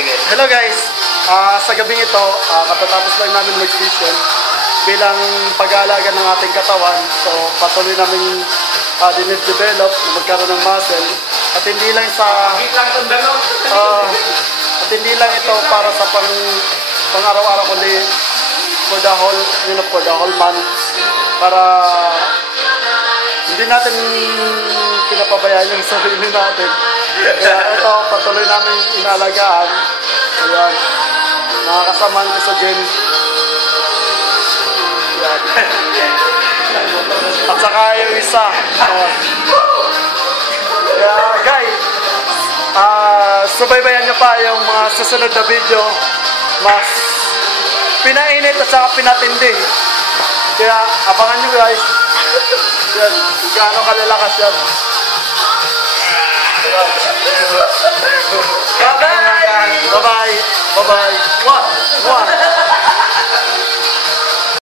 sige. Hello guys, sa gabing ito, katatapos lang namin mag-session bilang pag-aalaga ng ating katawan. So patuloy namin dinid-develop na magkaroon ng muscle. At hindi lang hindi lang ito para sa pang-araw-araw, kundi for the whole month. Para hindi natin pinapabayaan yung sarili natin. Kaya ito, patuloy namin inalagaan. Ayan, mga kasamaan ko sa gym. Ayan. At saka yung isa. Kaya guys, subaybayan nyo pa yung mga susunod na video. Mas pinainit at saka pinatindi. Kaya abangan nyo guys. Yan, gaano kalalakas yan. Bye-bye! Bye-bye! Bye-bye! Mwah! Mwah!